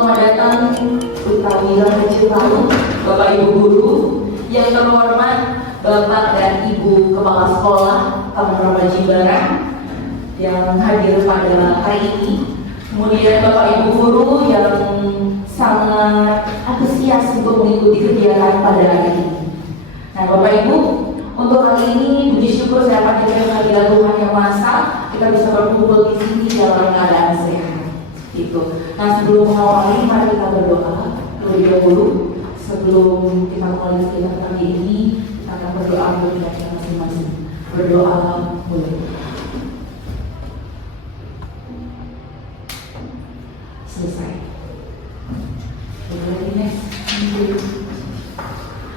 Selamat datang Utawira Ciparu, Bapak Ibu Guru yang terhormat, Bapak dan Ibu Kepala Sekolah Taman Remaja Barat yang hadir pada hari ini. Kemudian Bapak Ibu Guru yang sangat antusias untuk mengikuti kegiatan pada hari ini. Nah, Bapak Ibu, untuk hari ini puji syukur saya panjatkan kehadirat Tuhan Yang Maha Esa, kita bisa berkumpul di sini dalam keadaan sehat. Gitu. Nah, sebelum mengawali, mari kita berdoa terlebih dahulu. Sebelum kita mulai kegiatan kali ini, kita akan berdoa untuk kita masing-masing. Berdoa boleh. Selesai.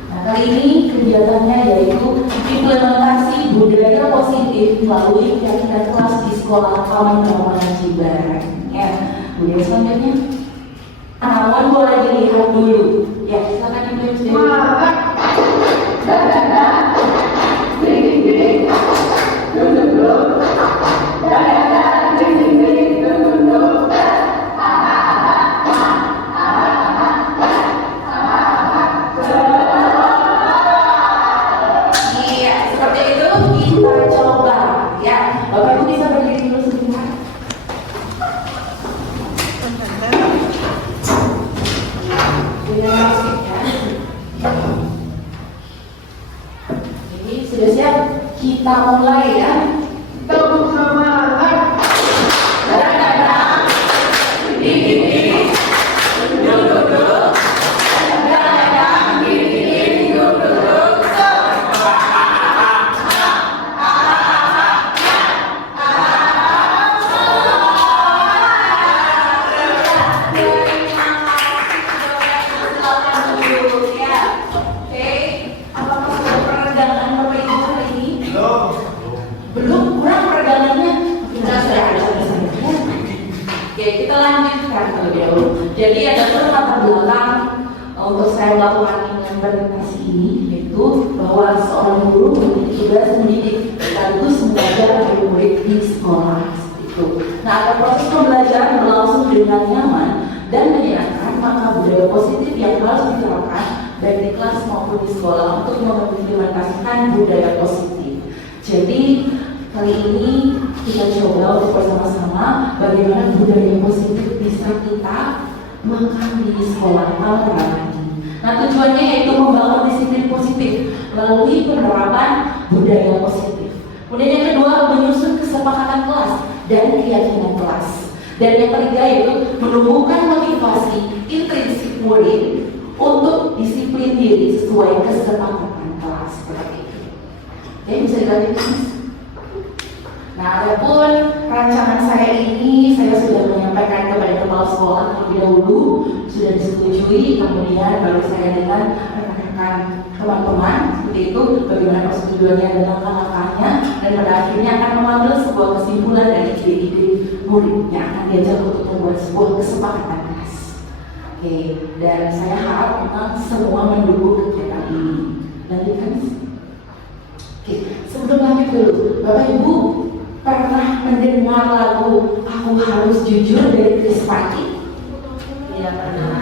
Nah, kali ini kegiatannya yaitu implementasi budaya positif melalui kegiatan kelas di sekolah Taman Remaja Barat. Ya, budaya selanjutnya, Anawan boleh dilihat dulu. Ya, silakan Ibu sendiri. Kita mulai ya. Kita bersama jadi ada latar belakang untuk saya melakukan implementasi ini, yaitu bahwa seorang guru memiliki tugas mendidik sekaligus mengajar murid di sekolah. Itu. Nah, ada proses pembelajaran berlangsung dengan nyaman dan menyenangkan, maka budaya positif yang harus diterapkan baik di kelas maupun di sekolah untuk mengimplementasikan budaya positif. Jadi kali ini kita coba untuk bersama-sama bagaimana budaya positif bisa kita makan di sekolah Taman Remaja. Nah, tujuannya yaitu membangun disiplin positif melalui penerapan budaya positif. Kemudian yang kedua, menyusun kesepakatan kelas dan keyakinan kelas. Dan yang ketiga yaitu menumbuhkan motivasi intrinsik murid untuk disiplin diri sesuai kesepakatan kelas seperti itu. Oke, bisa dilanjutkan. Nah, adapun rancangan saya ini saya sudah menyampaikan kepada kepala sekolah terlebih dahulu, sudah disetujui, kemudian baru saya dengan rekan-rekan teman-teman seperti itu, bagaimana persetujuannya dan langkah-langkahnya, dan pada akhirnya akan mengambil sebuah kesimpulan dari ide-ide murid yang akan diajak untuk membuat sebuah kesepakatan kelas. Oke, dan saya harap memang semua mendukung kegiatan ini. Lanjutkan. Oke, sebelum lanjut dulu, Bapak Ibu pernah mendengar lagu Aku Harus Jujur dari Chris Patti? Tidak pernah.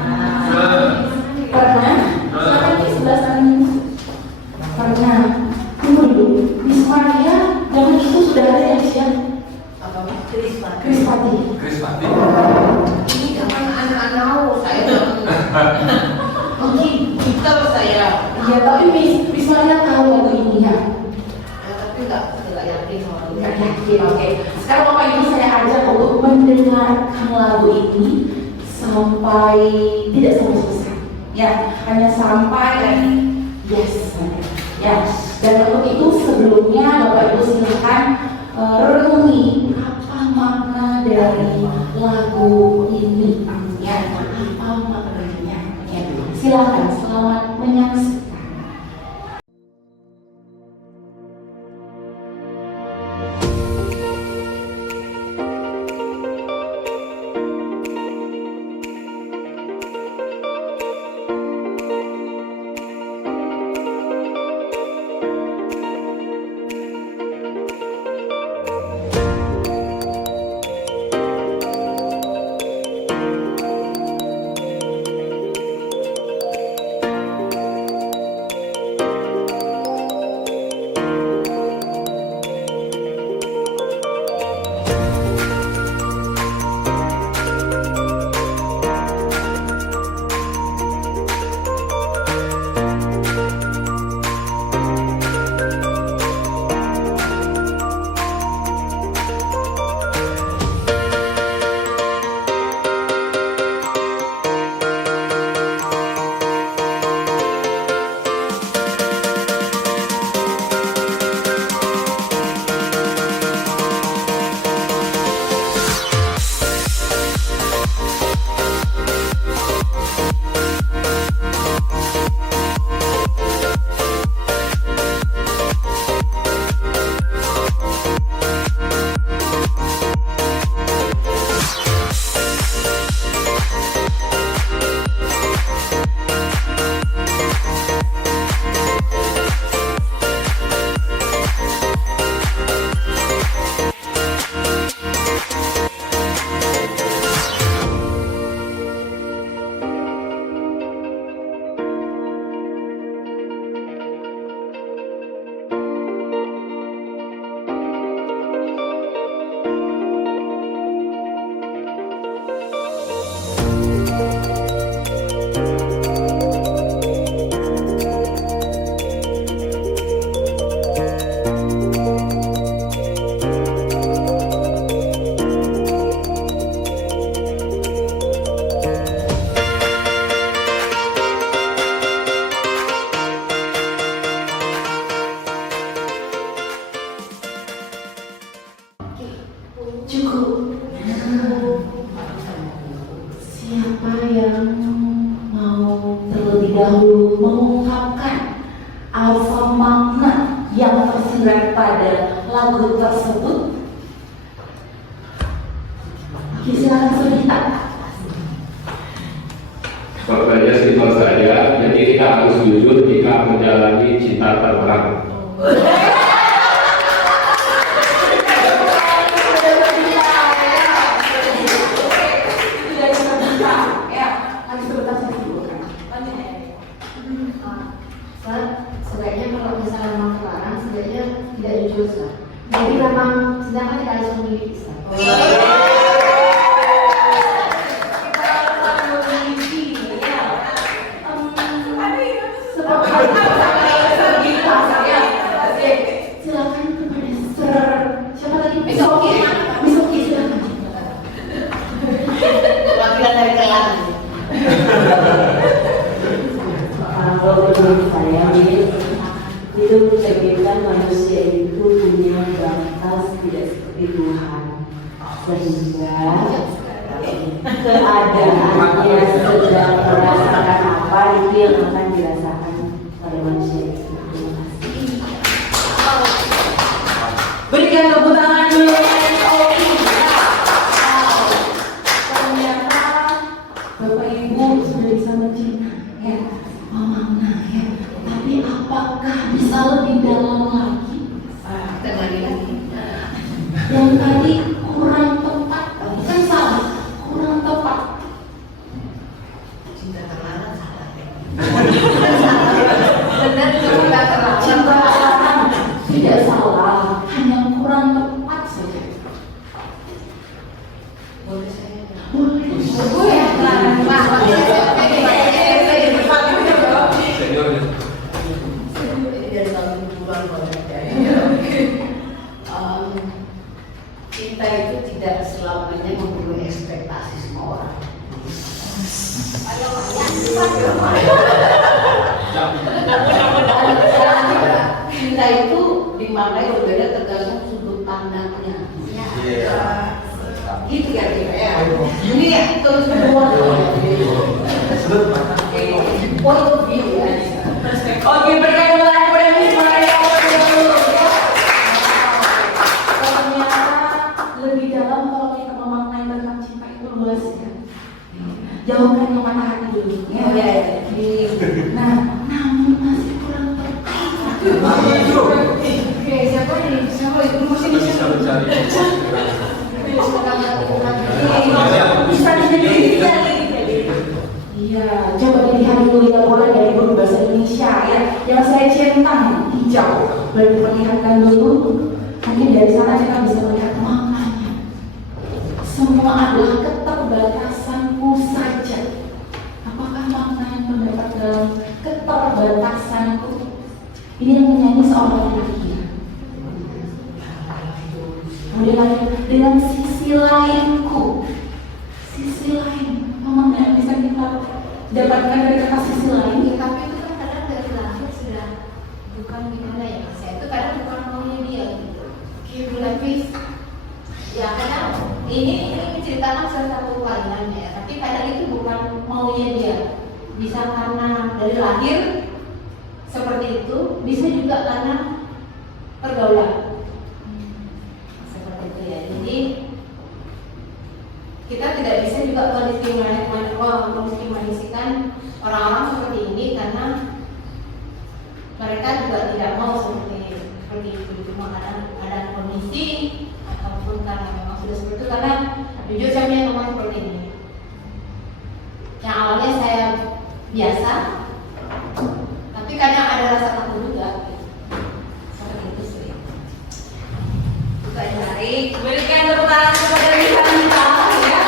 Pernah? Silakan di sebelah sana. Pernah. Tunggu dulu. Miss Maria, zaman itu sudah ada yang siapa? Chris Patti. Ini zaman anak-anak saya. Oke, kita saya. Iya, tapi Miss Maria tahu lagu ini ya? Tapi tidak yakin kalau Oke. Sekarang Bapak Ibu saya ajak untuk mendengarkan lagu ini sampai tidak sampai selesai. Ya, hanya sampai yes. Ya. Dan untuk itu sebelumnya Bapak Ibu silakan renungi apa makna dari lagu ini. Ya, apa maknanya? Ya. Silakan, selamat menyaksikan. dahulu mengungkapkan alfa makna yang tersirat pada lagu tersebut. Oke, silakan Sudita. Faktanya simpel saja, jadi kita harus jujur jika menjalani cinta terlarang. Sebaiknya kalau misalnya memang terlarang, sebaiknya tidak jujur sah. Jadi memang sedangkan tidak harus memiliki sah. Silakan kepada siapa tadi? Misoki, silakan. Wakilan dari kelan. Kalau menurut saya itu mencerminkan manusia itu punya batas tidak seperti Tuhan, sehingga keadaannya sedang merasakan apa itu yang akan dirasakan oleh manusia itu. Terima kasih. Berikan tepuk tangan dulu. Ternyata Bapak Ibu sudah bisa mencinta, ya, memakna, ya. Tapi apakah bisa lebih dalam lagi? Yang tadi kurang tepat, kan salah, kurang tepat. Cinta terlarang salah. Benar cinta terlarang tidak salah, hanya kurang tepat saja. Boleh saya? Cinta itu tidak selamanya membunuh ekspektasi semua orang. Cinta itu dimaknai berbeda tergantung sudut pandangnya. Gitu kan ya. Ini ya terus semua point of view ya. Oke, berikan ulang kepada Miss Maria. Ternyata lebih dalam kalau kita memaknai tentang cinta itu luas, ya. Jauhkan yang patah hati dulu, ya. Nah, namun masih kurang tepat. Oke, siapa ini? Siapa itu? Mesti bisa mencari. Bisa iya, coba dilihat dulu ya boleh dari guru bahasa Indonesia, ya. Yang saya centang hijau, baru perlihatkan dulu. Mungkin dari sana kita bisa melihat maknanya. Semua adalah keterbatasanku saja. Apakah makna yang terdapat dalam keterbatasanku? Ini yang menyanyi seorang laki. Kemudian lagi dengan sisi lainku, sisi lain, memang yang bisa kita dapatkan dari kata sisi lain. Tapi itu kan kadang dari lahir sudah bukan gimana ya, saya itu kadang bukan maunya dia gitu. Kayak lapis. Ya kadang ini menceritakan salah satu pelajaran ya, tapi kadang itu bukan maunya dia. Bisa karena dari lahir seperti itu, bisa juga karena pergaulan. Seperti itu ya. Jadi kita tidak bisa juga mendiskriminasikan orang-orang seperti ini karena mereka juga tidak mau seperti itu. Cuma ada kondisi ataupun karena memang sudah seperti itu, karena jujur saya punya teman seperti ini yang awalnya saya biasa, tapi kadang ada rasa takut juga seperti itu sih. Kita cari. Berikan tepuk tangan kepada Rita, ya.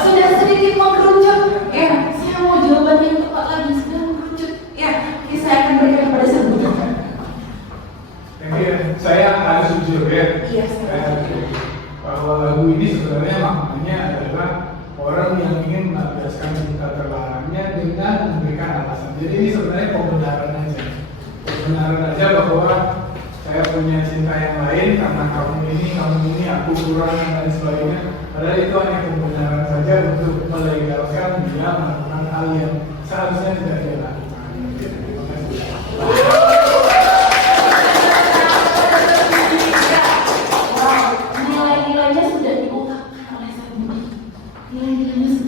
Sudah sedikit mengkerucut, ya. Saya mau jawaban yang tepat lagi, sudah mengkerucut, ya. Oke, saya akan berikan kepada Sabrina. Saya harus jujur ya. Iya, Bahwa lagu ini sebenarnya maknanya adalah orang yang ingin melampiaskan cinta terlarangnya dengan memberikan alasan. Jadi ini sebenarnya pembenaran aja. Pembenaran aja bahwa saya punya cinta yang lain karena kamu ini, aku kurang dan lain sebagainya. Padahal itu hanya pembenaran saja untuk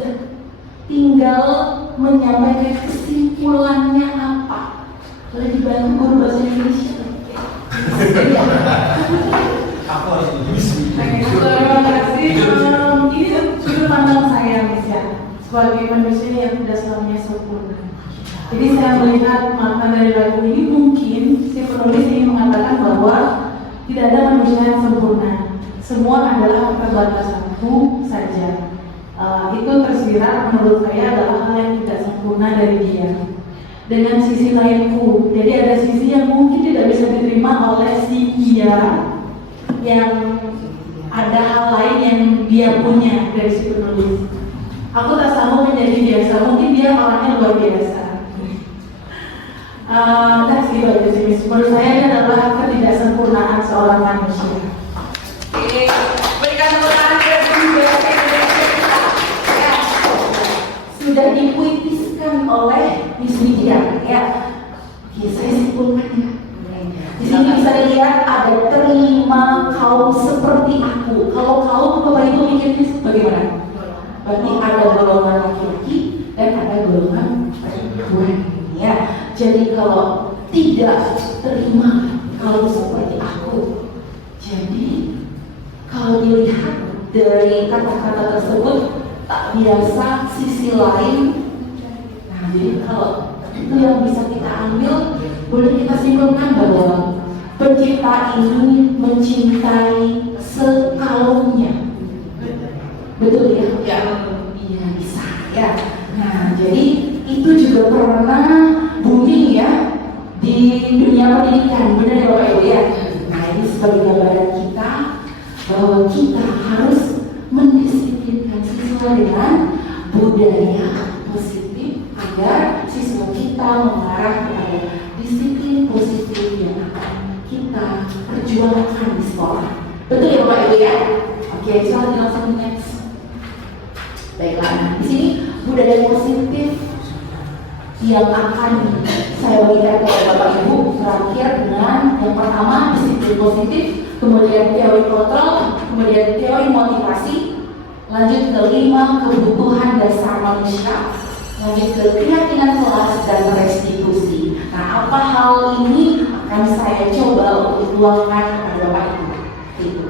sudah. Tinggal menyampaikan kesimpulannya apa. Boleh dibantu guru bahasa Indonesia? Aku harus diskusi. Terima kasih. Ini sudut pandang saya, Miss ya, sebagai manusia yang tidak selamanya sempurna. Jadi saya melihat makna dari lagu ini, mungkin si penulis ingin mengatakan bahwa tidak ada manusia yang sempurna. Semua adalah keterbatasanku saja. Itu tersirat menurut saya adalah hal yang tidak sempurna dari dia. Dengan sisi lainku, jadi ada sisi yang mungkin tidak bisa diterima oleh si dia, yang ada hal lain yang dia punya dari si penulis. Aku tak sanggup menjadi biasa, mungkin dia orangnya luar biasa. That's it aja sih. Menurut saya ini adalah ketidaksempurnaan seorang manusia. Oke, berikan tepuk tangan untuk bahasa Indonesia kita. Ya, sudah dipuitiskan oleh Miss Widya. Ya, oke, saya simpulkan ya. Di sini bisa dilihat ada terima kau seperti aku. Kalau kau Bapak Ibu mikirnya bagaimana? Berarti ada golongan laki-laki dan ada golongan perempuan. Ya, jadi kalau tidak terima kau seperti aku, jadi kalau dilihat dari kata-kata tersebut tak biasa sisi lain. Nah, jadi kalau itu yang bisa kita ambil, boleh kita simpulkan bahwa pencipta ini mencintai sekaumnya. Betul ya? Ya, iya bisa ya. Nah, jadi itu juga pernah booming ya di dunia pendidikan, benar ya Bapak Ibu ya? Nah, ini sebagai gambaran kita bahwa kita harus mendisiplinkan siswa dengan budaya positif agar siswa kita mengarah kepada disiplin positif yang akan kita perjuangkan di sekolah. Betul ya Bapak Ibu ya? Oke, silahkan langsung next. Baiklah, nah, di sini budaya positif yang akan saya berikan kepada Bapak Ibu terakhir dengan yang pertama disiplin positif, kemudian teori kontrol, kemudian teori motivasi, lanjut ke 5 kebutuhan dasar manusia, lanjut ke keyakinan kelas dan restitusi. Nah, apa hal ini akan saya coba untuk tuangkan kepada Bapak Ibu. Itu.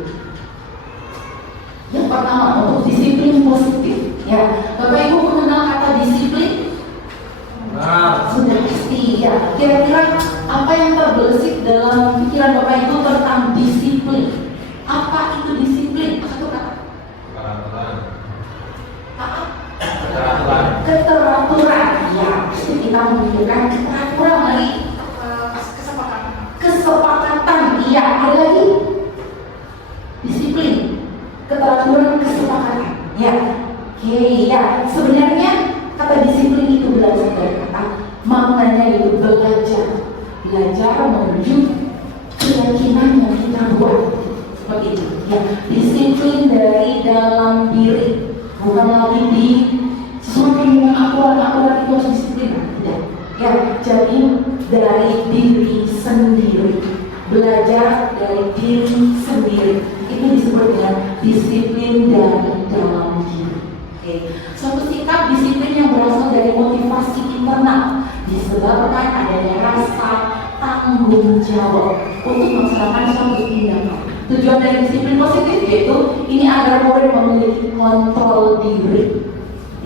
Yang pertama untuk disiplin positif. Ya, Bapak Ibu mengenal kata disiplin? Sudah pasti ya. Kira-kira apa yang terbesit dalam pikiran Bapak Ibu tentang disiplin? Apa itu disiplin? Satu kata. Keteraturan. Ya, pasti kita membutuhkan keteraturan lagi. Kesepakatan. Iya, ada lagi. Disiplin, keteraturan, kesepakatan. Ya. Oke, ya, sebenarnya kata disiplin itu berasal dari kata maknanya itu belajar menuju keyakinan yang kita buat seperti itu. Ya, disiplin dari dalam diri, bukan lagi di sesuatu yang akurat itu harus disiplin, tidak. Ya, jadi dari diri sendiri, belajar dari diri sendiri itu disebut dengan disiplin dari dalam diri. Suatu sikap disiplin yang berasal dari motivasi internal disebabkan adanya rasa tanggung jawab untuk melaksanakan suatu tindakan. Tujuan dari disiplin positif yaitu ini agar murid memiliki kontrol diri.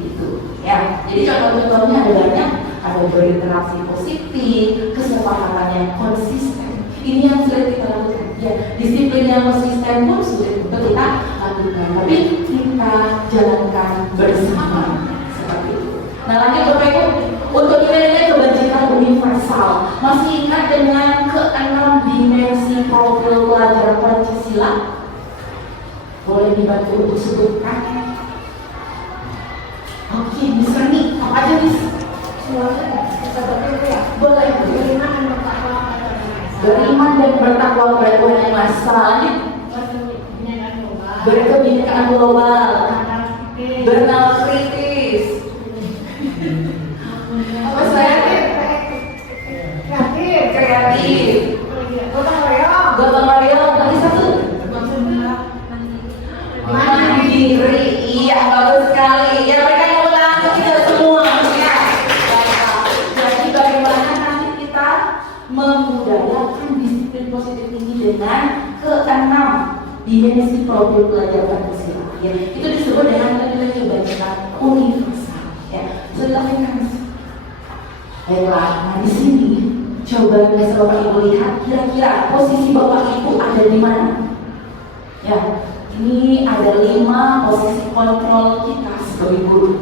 Itu ya. Jadi contoh-contohnya ada banyak, ada berinteraksi positif, kesepakatan yang konsisten. Ini yang sulit kita lakukan. Ya, disiplin yang konsisten pun sulit untuk kita lakukan, tapi kita jalankan bersama seperti itu. Nah, lanjut Bapak Ibu, untuk nilai-nilai kebajikan universal, masih ingat dengan ke-6 dimensi profil pelajar Pancasila? Boleh dibantu untuk sebutkan? Oke, bisa nih, apa aja nih? Boleh. Beriman dan bertakwa kepada Tuhan Yang Maha Esa. Berkebinekaan global, bernalar kritis. Apa saya? Kreatif. Gotong royong. Lagi satu. Mandiri. Iya, bagus sekali. Ya, mereka definisi profil pelajar Pancasila. Ya, itu disebut dengan nilai kebajikan universal. Ya, silakan. Baiklah, nah di sini coba bisa Bapak Ibu lihat kira-kira posisi Bapak Ibu ada di mana? Ya, ini ada 5 posisi kontrol kita sebagai guru.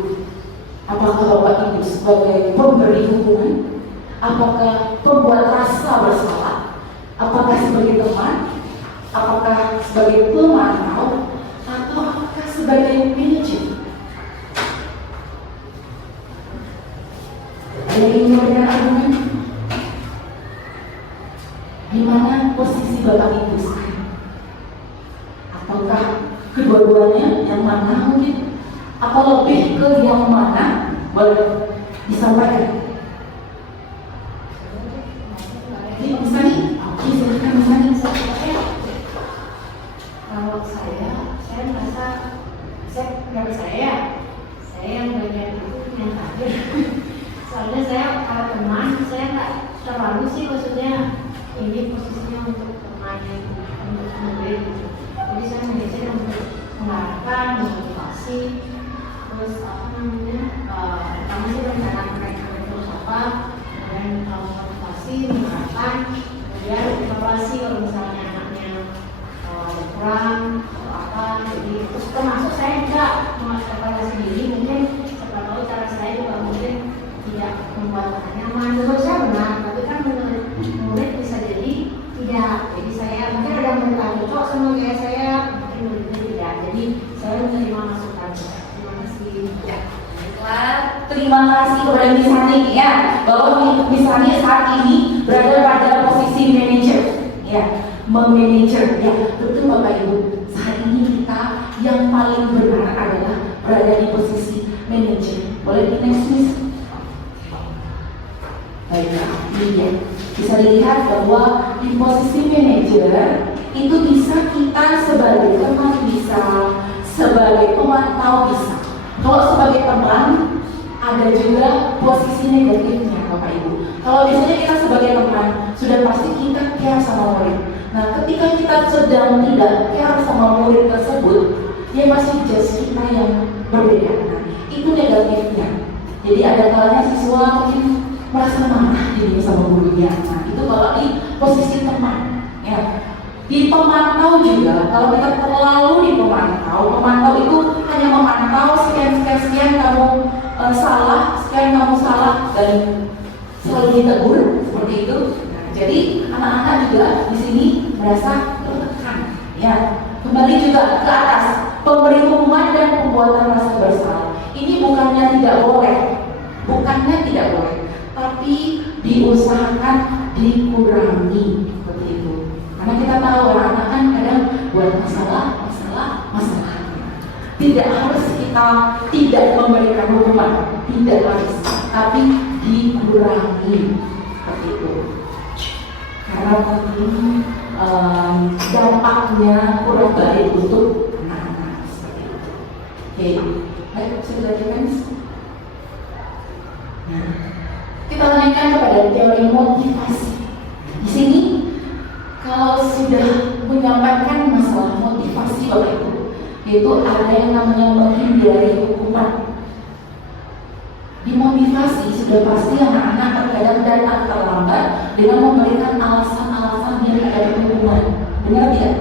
Apakah Bapak Ibu sebagai pemberi hukuman? Apakah pembuat rasa bersalah? Apakah sebagai teman? Apakah sebagai pemantau? Atau apakah sebagai manajer? Ada yang ingin memberikan argumen? Di mana posisi Bapak Ibu sekarang? Apakah kedua-duanya yang mana mungkin? Atau lebih ke yang mana? Boleh disampaikan. Jadi misalnya, oke silakan misalnya. Kalau saya merasa saya yang bagian itu yang hadir. Soalnya saya kalau teman, saya nggak terlalu sih maksudnya ini posisinya untuk teman yang untuk murid gitu. Jadi saya biasanya untuk mengarahkan, memotivasi, terus apa namanya, pertama sih rencana mereka terus apa, kemudian motivasi, mengarahkan, kemudian evaluasi kalau misalnya anaknya ada kurang atau apa. Jadi terus termasuk saya juga mengevaluasi diri, mungkin siapa tahu cara saya juga mungkin tidak membuat anak nyaman. Menurut saya benar, tapi kan menurut murid bisa jadi tidak. Jadi saya mungkin ada yang benar cocok sama kayak saya, mungkin muridnya tidak. Jadi saya menerima masukan. Terima kasih. Ya, baiklah. Terima kasih kepada Miss Hani ya, bahwa Miss Hani saat ini berada pada posisi manajer, ya, memanajer. Ya, betul Bapak Ibu. Saat ini kita yang paling benar adalah berada di posisi manajer. Boleh di next Miss? Baiklah, ini ya. Bisa dilihat bahwa di posisi manajer itu bisa kita sebagai teman, bisa sebagai pemantau, bisa. Kalau sebagai teman ada juga posisi negatifnya Bapak Ibu. Kalau biasanya kita sebagai teman sudah pasti kita care sama murid. Nah, ketika kita sedang tidak care sama murid tersebut, dia masih judge kita yang berbeda. Nah, itu negatifnya. Jadi ada kalanya siswa mungkin merasa marah jadi sama gurunya. Nah, itu kalau di posisi teman, ya. Di pemantau juga, kalau kita terlalu di pemantau itu hanya memantau sekian kamu salah, sekian kamu salah, dan selalu ditegur seperti itu. Nah, jadi anak-anak juga di sini merasa tertekan. Ya, kembali juga ke atas, pemberi hukuman dan pembuatan rasa bersalah. Ini bukannya tidak boleh, tapi diusahakan dikurangi seperti itu. Karena kita tahu anak-anak kan kadang buat masalah. Tidak harus kita tidak memberikan hukuman, tidak harus, tapi dikurangi seperti itu. Karena mungkin dampaknya kurang baik untuk anak-anak seperti itu. Oke, baik, bisa dilanjutkan. Nah, kita lanjutkan kepada teori motivasi. Di sini kalau sudah menyampaikan masalah motivasi Bapak Ibu, yaitu ada yang namanya menghindari hukuman. Dimotivasi sudah pasti anak-anak terkadang datang terlambat dengan memberikan alasan-alasan yang ada hukuman. Benar tidak?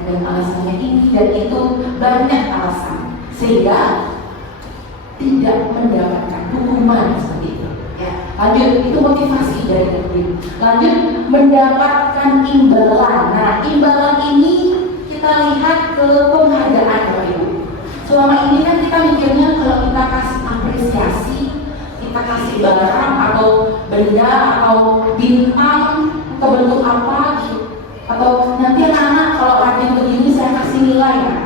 Ada alasannya ini dan itu, banyak alasan sehingga tidak mendapatkan hukuman seperti itu. Ya, lanjut, itu motivasi dari murid. Lanjut, mendapatkan imbalan. Nah, imbalan ini kita lihat ke penghargaan Bapak Ibu. Selama ini kan kita mikirnya kalau kita kasih apresiasi, kita kasih barang atau benda atau bintang atau bentuk apa gitu, atau nanti anak-anak kalau rajin begini saya kasih nilai. Nah,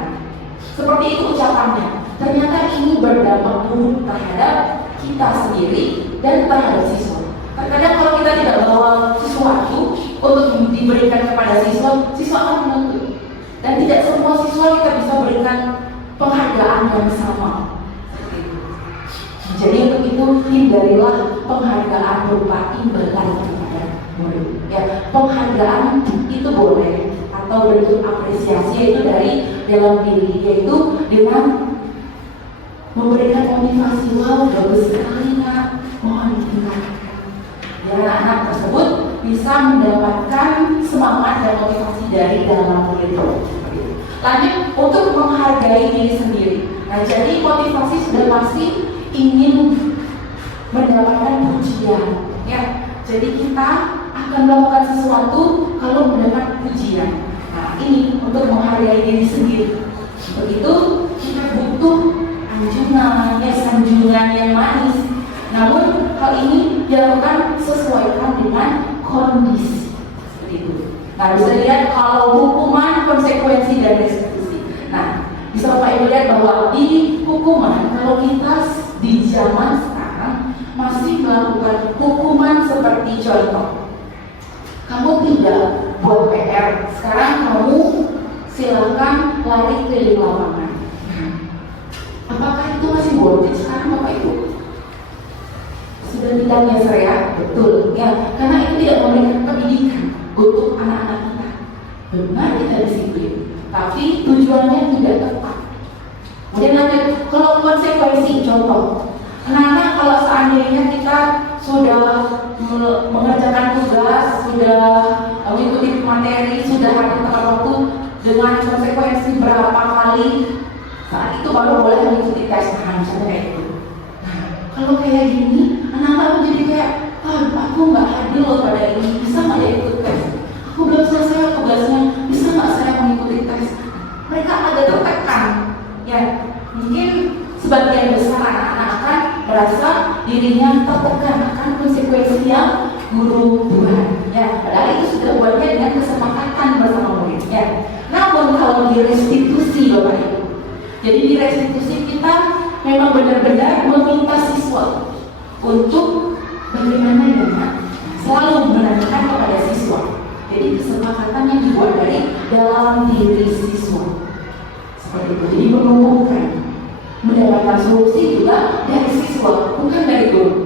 seperti itu ucapannya. Ternyata ini berdampak buruk terhadap kita sendiri dan terhadap siswa. Terkadang kalau kita tidak bawa sesuatu untuk diberikan kepada siswa, siswa akan menuntut. Dan tidak semua siswa kita bisa berikan penghargaan yang sama. Jadi untuk itu hindarilah penghargaan berupa imbalan kepada murid. Ya, penghargaan itu boleh, atau bentuk apresiasi itu dari dalam diri, yaitu dengan memberikan motivasi. Wow, bagus sekali nak, mohon ditingkatkan. Biar anak-anak tersebut bisa mendapatkan semangat dan motivasi dari dalam diri. Lanjut, untuk menghargai diri sendiri. Nah, jadi motivasi sudah pasti ingin mendapatkan pujian, ya. Jadi kita akan melakukan sesuatu kalau mendapat pujian. Nah, ini untuk menghargai diri sendiri. Begitu kita butuh anjungan, ya, sanjungan yang manis. Namun hal ini dilakukan sesuaikan dengan kondisi. Seperti itu. Nah, bisa lihat kalau hukuman, konsekuensi, dan restitusi. Nah, bisa Bapak Ibu lihat bahwa di hukuman, kalau kita di zaman sekarang masih melakukan hukuman seperti contoh, kamu tidak buat PR, sekarang kamu silakan lari keliling lapangan. Apakah itu masih worth it sekarang Bapak Ibu? Sudah tidak geser ya? Betul ya, karena itu tidak memberikan pendidikan untuk anak-anak kita. Benar kita disiplin, tapi tujuannya tidak tepat. Kemudian lanjut, kalau konsekuensi, contoh, anak-anak kalau seandainya kita sudah mengerjakan tugas, sudah mengikuti materi, sudah hadir tepat waktu dengan konsekuensi berapa kali, saat itu baru boleh mengikuti tes. Nah, misalnya kayak gitu. Nah, kalau kayak gini, anak-anak jadi kayak, aku nggak hadir loh pada ini, bisa nggak ya ikut tes? Aku belum selesai tugasnya, bisa nggak saya mengikuti tes? Mereka agak tertekan, ya. Mungkin sebagian besar anak-anak akan merasa dirinya tertekan akan konsekuensi yang guru buat, ya. Padahal itu sudah buatnya dengan kesepakatan bersama muridnya. Namun kalau di restitusi, Bapak Ibu, jadi di restitusi kita memang benar-benar meminta siswa untuk bagaimana dengan selalu menanyakan kepada siswa. Jadi kesepakatan yang dibuat dari dalam diri siswa seperti itu. Jadi menumbuhkan, mendapatkan solusi juga dari siswa, bukan dari guru.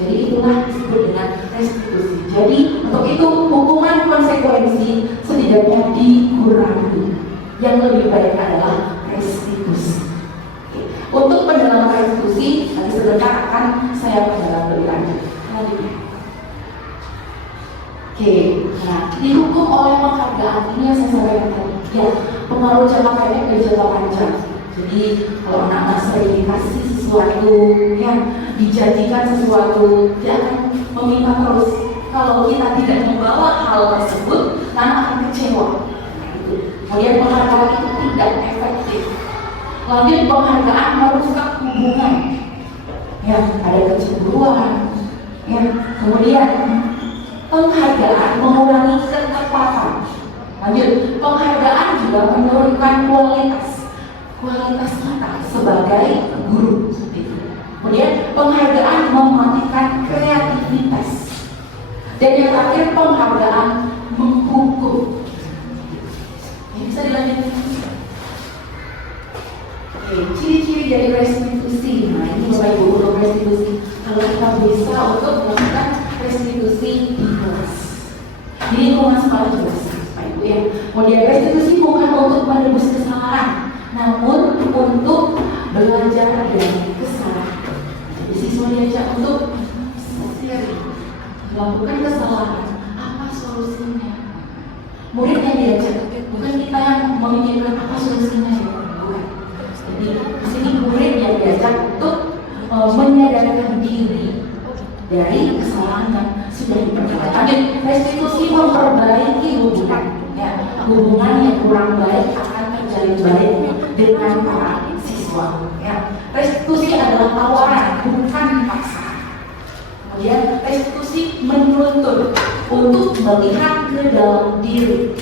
Jadi itulah disebut dengan restitusi. Jadi untuk itu hukuman konsekuensi setidaknya dikurangi. Yang lebih baik adalah restitusi. Untuk pendalaman restitusi nanti sebentar akan saya perdalam lebih lanjut. Oke, nah dihukum oleh penghargaan ini yang saya sampaikan tadi. Ya, pengaruh jangka pendek dan jangka panjang. Jadi kalau anak-anak sering dikasih sesuatu, ya dijanjikan sesuatu, dia akan meminta terus. Kalau kita tidak membawa hal tersebut, anak akan kecewa. Kemudian penghargaan itu tidak efektif. Lanjut, penghargaan merusak hubungan. Ya, ada kecemburuan. Ya, kemudian penghargaan mengurangi ketepatan. Lanjut, penghargaan juga menurunkan kualitas kita sebagai guru. Kemudian penghargaan mematikan kreativitas. Dan yang terakhir, penghargaan menghukum. Ini bisa dilanjutkan. Oke, ciri-ciri dari restitusi. Nah, ini Bapak Ibu untuk restitusi. Kalau kita bisa untuk melakukan restitusi di kelas. Jadi lingkungan sekolah juga Bapak Ibu ya. Kemudian restitusi bukan untuk menebus kesalahan, namun untuk belajar dari kesalahan. Jadi siswa diajak untuk melakukan kesalahan, apa solusinya? Murid yang diajak, bukan kita yang memikirkan apa solusinya ya, bukan. Jadi di sini murid yang diajak untuk menyadarkan diri dari kesalahan yang sudah diperbuat. Tapi restitusi memperbaiki hubungan, ya, hubungan yang kurang baik akan menjadi baik dengan para siswa. Ya. Restitusi adalah tawaran, bukan paksaan. Kemudian restitusi menuntut untuk melihat ke dalam diri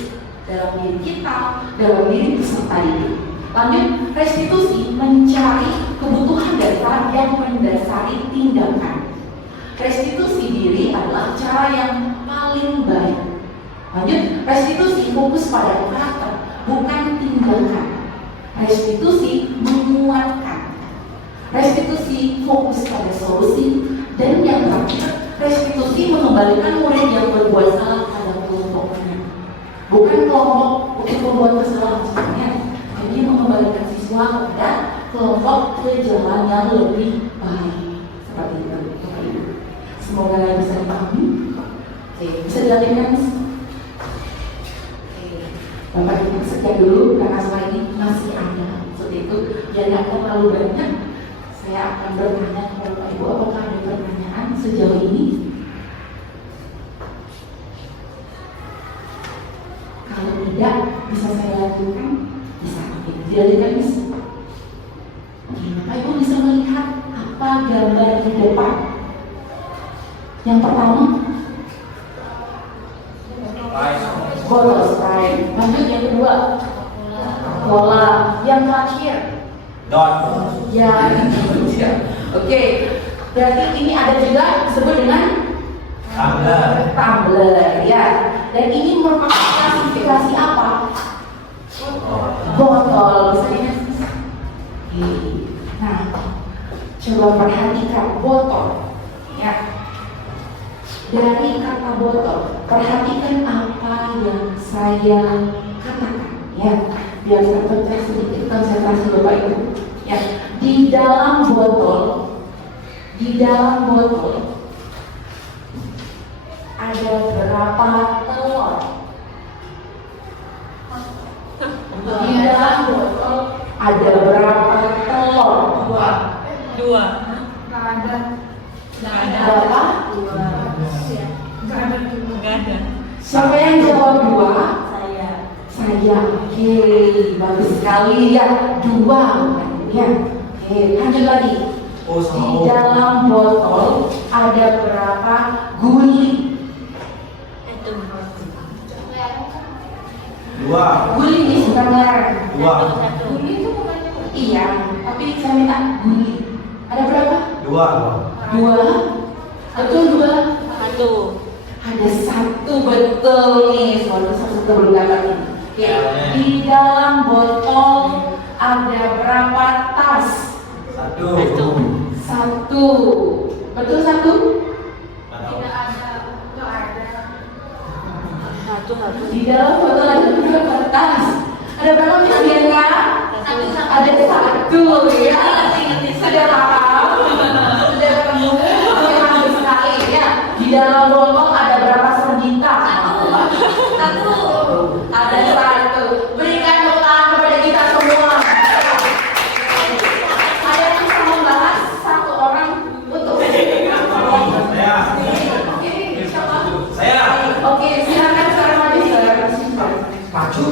kita, dalam diri peserta didik. Lanjut, restitusi mencari kebutuhan dasar yang mendasari tindakan. Restitusi diri adalah cara yang paling baik. Lanjut, restitusi fokus pada karakter, bukan tindakan. Restitusi menguatkan. Restitusi fokus pada solusi. Dan yang terakhir, restitusi mengembalikan murid yang berbuat salah pada kelompoknya. Bukan memberikan kelompok untuk membuat kesalahan semuanya. Jadi mengembalikan siswa kepada kelompok ke jalan yang lebih baik. Seperti itu. Semoga bisa dipahami. Oke, bisa dilanjutkan, Miss? Bapak Ibu sekian dulu karena setelah ini masih ada seperti itu. Biar nggak terlalu banyak, saya akan bertanya kepada Bapak Ibu apakah ada pertanyaan sejauh ini. Kalau tidak, bisa saya lanjutkan? Bisa. Oke, dilanjutkan, Miss. Oke, Bapak Ibu bisa melihat apa gambar di depan? Yang pertama, botol Sprite. Lanjut yang kedua, bola. Yang terakhir, dot. ya. Oke, berarti ini ada juga disebut dengan tumbler, ya. Dan ini merupakan klasifikasi apa? Botol. Bisa ingat? Nah, coba perhatikan botol, ya. Dari kata botol, perhatikan apa yang saya katakan, ya, biar terpecah sedikit konsentrasi Bapak Ibu. Ya, di dalam botol ada berapa telur? Di dalam botol ada berapa telur? Dua. Berapa? Enggak ada. Siapa yang jawab dua? Saya. Oke, bagus sekali ya. Dua, ya. Oke, lanjut lagi. Di dalam botol ada berapa guli? Itu. Dua. Guli ini sebentar. Dua. Guli itu bukan? Iya, tapi saya minta guli. Ada berapa? Dua. Dua. Betul dua. Satu. Ada satu, betul nih. Soalnya satu belum dapat ini. Oke, di dalam botol ada berapa tas? Satu. Satu. Betul satu? Satu. Di dalam botol ada berapa tas? Ada berapa Miss Bianca? Ada satu, ya. Sudah paham? Sudah ketemu? Oke, bagus sekali ya. Di dalam botol ada berapa sardita? Satu. Ada satu. Berikan tepuk tangan kepada kita semua. Ada yang bisa membahas satu orang untuk Saya. Oke, silakan sekarang maju saudara siswa. Maju.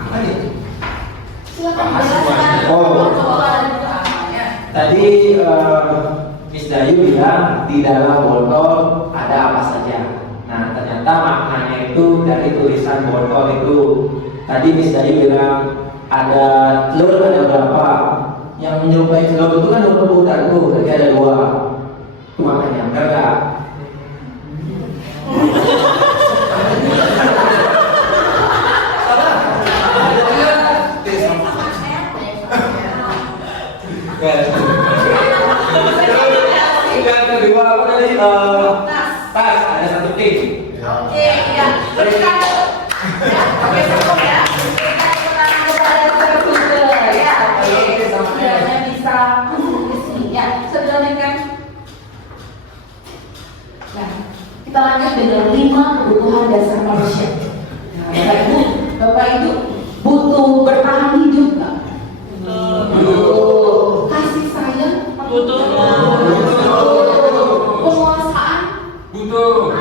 Apa nih? Silakan jelaskan. Tadi Miss Dayu bilang di dalam botol ada apa saja. Nah, ternyata maknanya itu dari tulisan botol itu. Tadi Miss Dayu bilang ada telur ada berapa. Yang menyerupai telur itu kan bukan tuh, berarti ada dua. Itu maknanya, benar nggak? Yang kedua apa tadi? Tas ada satu tim. Oke, ya. Berikan. Ya, oke, cukup ya. Berikan tepuk tangan kepada tertutup ya. Oke, semuanya bisa di sini ya. Selanjutnya. Nah, kita lanjut dengan 5 kebutuhan dasar manusia. Nah, Bapak Ibu butuh bertahan hidup nggak? Butuh. Kasih sayang? Butuh. Penguasaan? Butuh.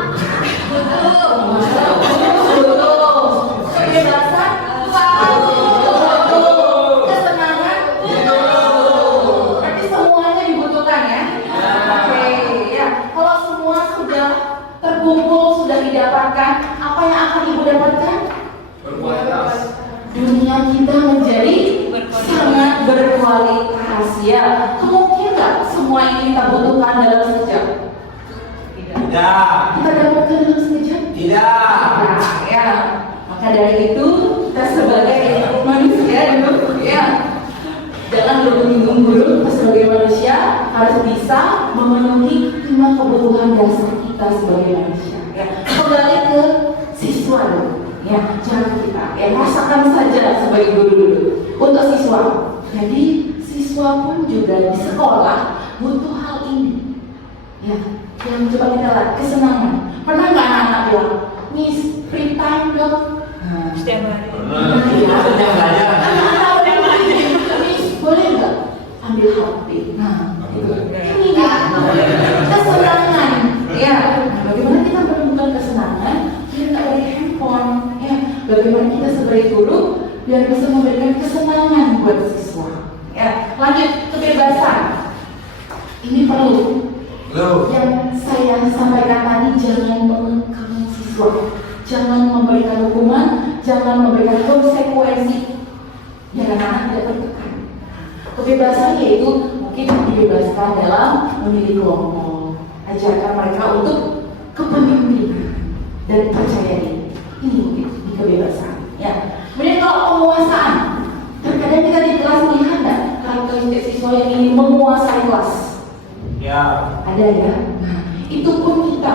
Kebebasan? Kesenangan? Berarti semuanya dibutuhkan ya? Oke, ya. Kalau semua sudah terkumpul, sudah didapatkan, apa yang akan Ibu dapatkan? Berkualitas. Dunia kita menjadi sangat berkualitas ya. Kemungkinan nggak semua ini kita butuhkan dalam sekejap? Tidak. Kita dapatkan dalam sekejap? Tidak. Nah, ya. Maka dari itu kita sebagai manusia dulu ya, jangan berbingung dulu. Kita sebagai manusia harus bisa memenuhi 5 kebutuhan dasar kita. kita sebagai manusia. Ya, kembali ke siswa dulu. Ya, cara kita. Ya, rasakan saja sebagai guru dulu. Untuk siswa. Jadi siswa pun juga di sekolah butuh hal ini. Ya, yang coba kita lihat kesenangan. Pernah nggak anak-anak bilang, Miss, free time dong? Nah, Setiap hari. iya. Yang belajar. Miss, boleh nggak ambil HP? Nah, gitu. Ini dia kesenangan. Ya, bagaimana kita menemukan kesenangan biar nggak dari handphone? Ya, bagaimana kita sebagai guru biar bisa memberikan kesenangan buat siswa? Ya, lanjut kebebasan. Ini perlu. Yang saya sampaikan tadi, jangan mengekang siswa, jangan memberikan hukuman, jangan memberikan konsekuensi yang anak-anak tidak tertekan. Kebebasan yaitu mungkin dibebaskan dalam memilih kelompok, ajarkan mereka untuk kepemimpinan dan percaya diri. Ini mungkin di kebebasan. Ya. Kemudian kalau penguasaan, terkadang kita di kelas melihat karakteristik siswa yang ingin menguasai kelas. Ya. Ada ya. Nah, itu pun kita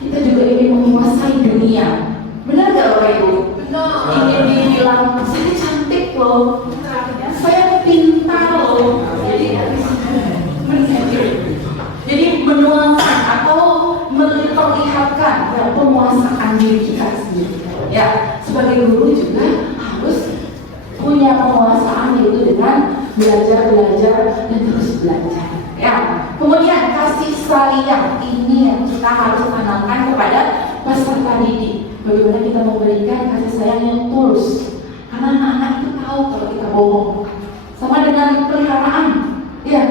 juga ingin menguasai dunia. Benar nggak Bapak Ibu? Benar. Ingin dibilang saya cantik loh, saya pintar loh. Jadi menuangkan atau memperlihatkan ya, penguasaan diri kita sendiri. Ya, sebagai guru juga harus punya penguasaan yaitu dengan belajar dan terus belajar. Ya, kemudian kasih sayang ini yang kita harus tanamkan kepada peserta didik. Bagaimana kita memberikan kasih sayang yang tulus? Karena anak-anak itu tahu kalau kita bohong. Sama dengan peliharaan, ya,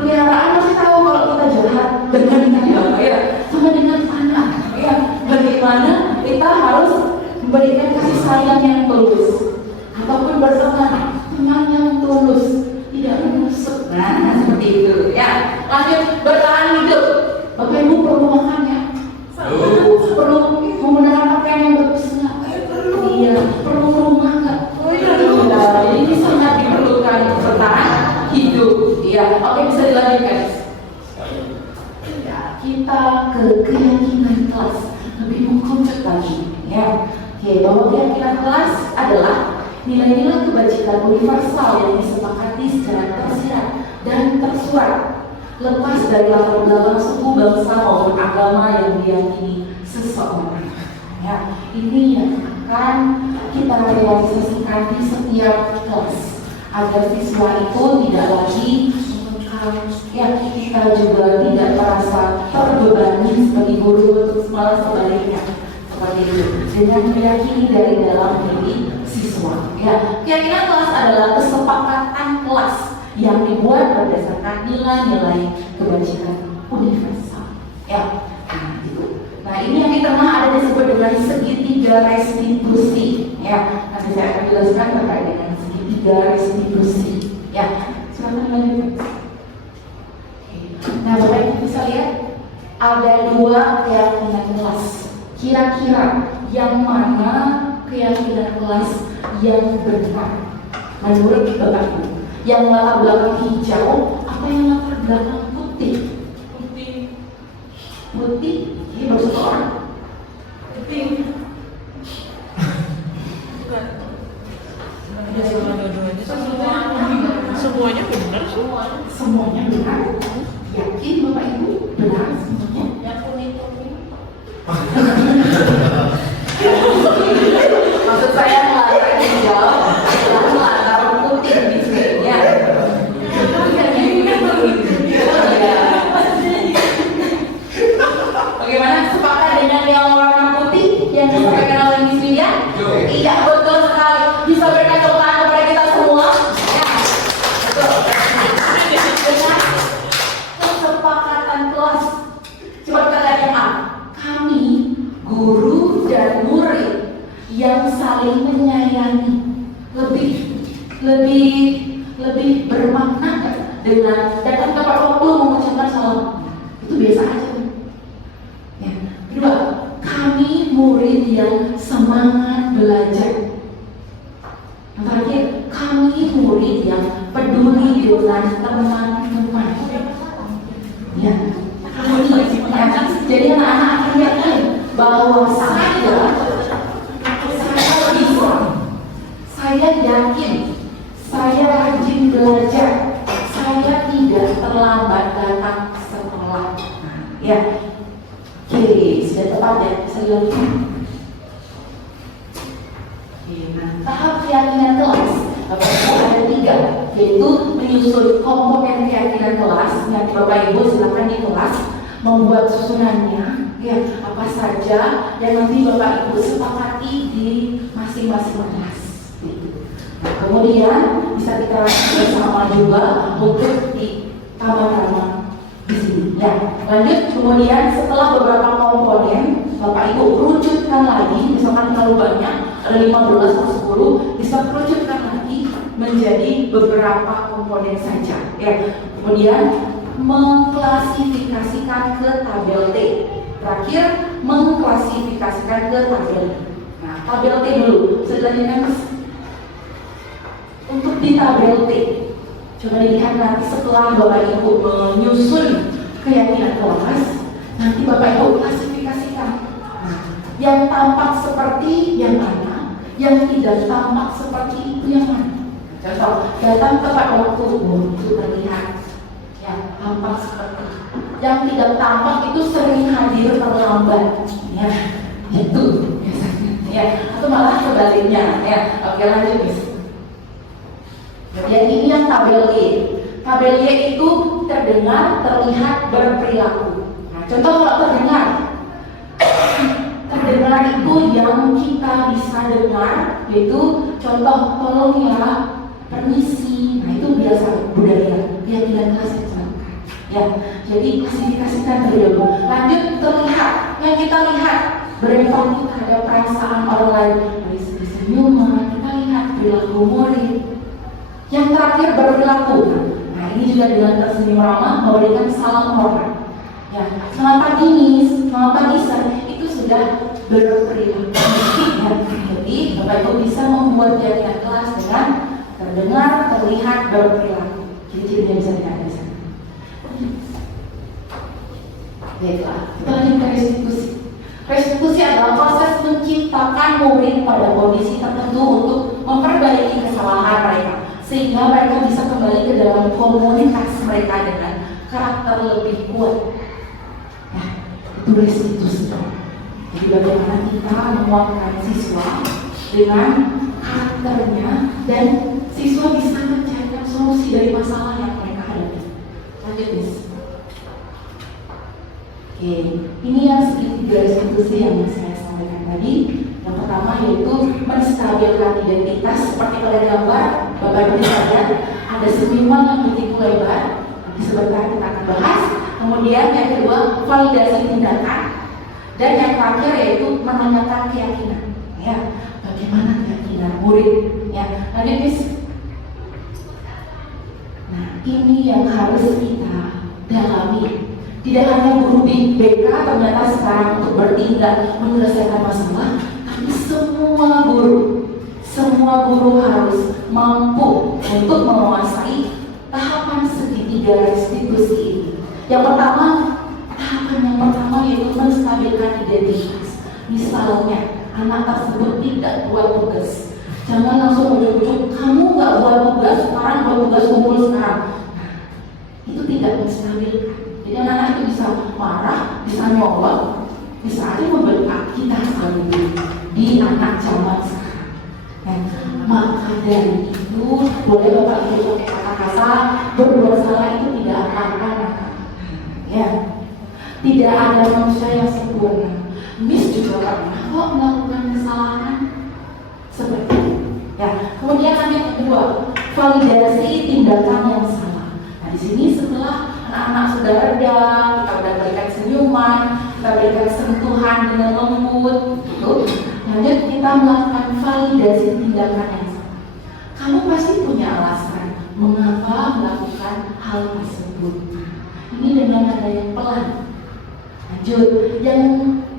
peliharaan pasti tahu kalau kita jahat dengan kita, ya. Sama dengan anak, ya. Bagaimana kita harus memberikan kasih sayang yang tulus, ataupun teman yang tulus, tidak menusuk. Nah, seperti itu ya. Lanjut, bertahan hidup. Bapak Ibu perlu makan ya? Perlu menggunakan pakaian yang bagus nggak? Iya. Perlu rumah nggak? Jadi ini sangat diperlukan bertahan hidup. Iya. Oke, bisa dilanjutkan. Ya, kita ke keyakinan kelas lebih mengkerucut lagi. Ya. Oke, bahwa keyakinan kelas adalah nilai-nilai kebajikan universal yang disepakati secara tersirat dan tersurat, lepas dari latar belakang suku, bangsa maupun agama yang diyakini seseorang. Ya, ini yang akan kita realisasikan di setiap kelas agar siswa itu tidak lagi mengekang. Ya, kita juga tidak merasa terbebani sebagai guru untuk malah sebaliknya seperti itu, dengan meyakini dari dalam diri siswa. Ya, keyakinan kelas adalah kesepakatan kelas yang dibuat berdasarkan nilai-nilai kebajikan universal. Ya, nah itu. Nah ini yang di tengah ada disebut dengan segitiga restitusi. Ya, nanti saya akan jelaskan terkait dengan segitiga restitusi. Ya, silakan lanjutkan. Nah, Bapak Ibu bisa lihat ada dua keyakinan kelas. Kira-kira yang mana keyakinan kelas yang benar menurut Bapak Ibu? Yang latar belakang hijau, apa yang latar belakang putih? Putih, ini baru satu orang. Putih. Bukan. Semuanya benar. Semuanya benar. Yakin Bapak Ibu benar semuanya? Yang kuning-kuning. Maksud saya latar hijau adalah latar putih di sini ya. Bagaimana, sepakat dengan yang warna putih yang disampaikan oleh Miss Widya? Iya, betul sekali. Bisa berikan tepuk tangan kepada kita semua. Ya, betul. Dengan kesepakatan kelas. Coba kita lihat yang A. Kami, guru dan murid yang saling menyayangi, lebih bermakna dengan datang tepat waktu mengucapkan salam. Itu biasa aja. Ya. Kedua, kami murid yang semangat belajar. Yang terakhir, kami murid yang peduli dengan teman-teman. Ya. Jadi saya yakin, saya rajin belajar, saya tidak terlambat datang ke sekolah. Ya, oke, sudah tepat ya, bisa dilanjutkan. Oke, nah tahap keyakinan kelas, Bapak Ibu ada 3, yaitu menyusun komponen keyakinan kelas. Nanti Bapak Ibu silakan di kelas membuat susunannya, ya apa saja yang nanti Bapak Ibu sepakati di masing-masing kelas. Nah, kemudian bisa kita lakukan bersama juga untuk di kamar-kamar di sini. Ya, lanjut. Kemudian setelah beberapa komponen, Bapak Ibu kerucutkan lagi. Misalkan terlalu banyak, ada 15 atau 10, bisa kerucutkan lagi menjadi beberapa komponen saja. Ya, kemudian mengklasifikasikan ke tabel T. Terakhir, mengklasifikasikan ke tabel. Nah, tabel T dulu. Selanjutnya untuk di tabel T, coba dilihat nanti setelah Bapak Ibu menyusun keyakinan kelas, nanti Bapak Ibu klasifikasikan. Nah, yang tampak seperti yang mana, yang tidak tampak seperti itu yang mana. Contoh, datang tepat waktu itu terlihat, ya tampak seperti. Yang tidak tampak itu sering hadir terlambat, ya itu biasanya, ya atau malah kebaliknya, ya. Oke, lanjut Miss. Jadi ini yang tabel Y. Tabel Y itu terdengar, terlihat, berperilaku. Nah, contoh kalau terdengar itu yang kita bisa dengar, yaitu contoh tolong ya, permisi. Nah itu biasa budaya keyakinan kelas ya. Jadi klasifikasikan terlebih dahulu. Lanjut terlihat, yang kita lihat berempati terhadap perasaan orang lain, dari segi senyuman, kita lihat perilaku murid. Yang terakhir berperilaku. Nah ini juga dengan tersenyum ramah memberikan salam hormat. Ya, selamat pagi Miss, selamat pagi Sir. Itu sudah berperilaku. Ya, jadi Bapak Ibu bisa membuat keyakinan kelas dengan terdengar, terlihat, berperilaku. Ciri-cirinya bisa dilihat di sana. Baiklah, kita lanjut ke restitusi. Restitusi adalah proses menciptakan murid pada kondisi tertentu untuk memperbaiki kesalahan mereka, sehingga mereka bisa kembali ke dalam komunitas mereka dengan karakter lebih kuat. Nah, itu restitusi. Jadi bagaimana kita menguatkan siswa dengan karakternya dan siswa bisa mencarikan solusi dari masalah yang mereka hadapi. Lanjut, Miss. Oke, ini yang segitiga restitusi yang saya sampaikan tadi. Yang pertama yaitu menstabilkan identitas. Seperti pada gambar Bapak Ibu lihat, ada senyuman yang begitu lebar. Nanti sebentar kita akan bahas. Kemudian yang kedua, validasi tindakan. Dan yang terakhir yaitu menanyakan keyakinan. Ya, bagaimana keyakinan murid? Ya, lanjut Miss. Nah, ini yang harus kita dalami. Tidak hanya guru di BK ternyata sekarang untuk bertindak menyelesaikan masalah, tapi semua guru harus mampu untuk menguasai tahapan segitiga restitusi ini. Yang pertama, tahapan yang pertama yaitu menstabilkan identitas. Misalnya, anak tersebut tidak buat tugas, jangan langsung ujuk-ujuk, kamu nggak buat tugas, sekarang buat tugas kumpul sekarang. Nah, itu tidak menstabilkan. Jadi anak-anak itu bisa marah, bisa nyolot, bisa aja membentak kita sendiri di anak zaman sekarang. Dan maka dari itu boleh Bapak Ibu pakai kata-kata berbuat salah itu tidak akan, ya, tidak ada manusia yang sempurna. Miss juga pernah kok melakukan kesalahan seperti itu. Ya, kemudian yang kedua, validasi tindakan yang salah. Nah di sini setelah anak-anak sudah reda, kita sudah berikan senyuman, kita berikan sentuhan dengan lembut, gitu. Lanjut kita melakukan validasi tindakan yang salah. Kamu pasti punya alasan mengapa melakukan hal tersebut. Ini dengan nada yang pelan. Lanjut, yang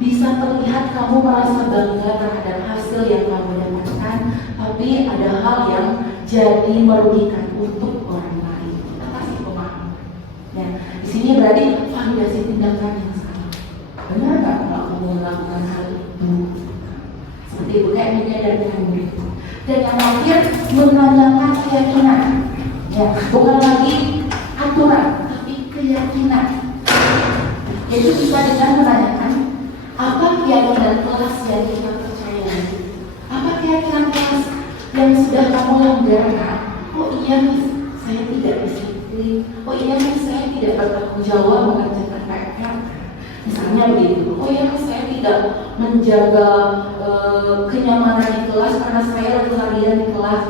bisa terlihat kamu merasa bangga terhadap hasil yang kamu dapatkan, tapi ada hal yang jadi merugikan untuk orang lain. Kita kasih pemahaman. Ya, di sini berarti validasi tindakan yang salah. Benar nggak kalau kamu melakukan hal itu? Seperti itu kayak menyadari murid. Dan yang terakhir, menanyakan keyakinan. Ya, bukan lagi aturan, tapi keyakinan. Yaitu bisa dengan menanyakan apa keyakinan kelas yang kita percayai. Apa keyakinan kelas yang sudah kamu langgar? Oh iya Miss, saya tidak disiplin. Oh iya Miss, saya tidak bertanggung jawab mengerjakan PR. Misalnya begitu. Oh iya Miss, saya tidak menjaga kenyamanan di kelas karena saya lari-larian di kelas.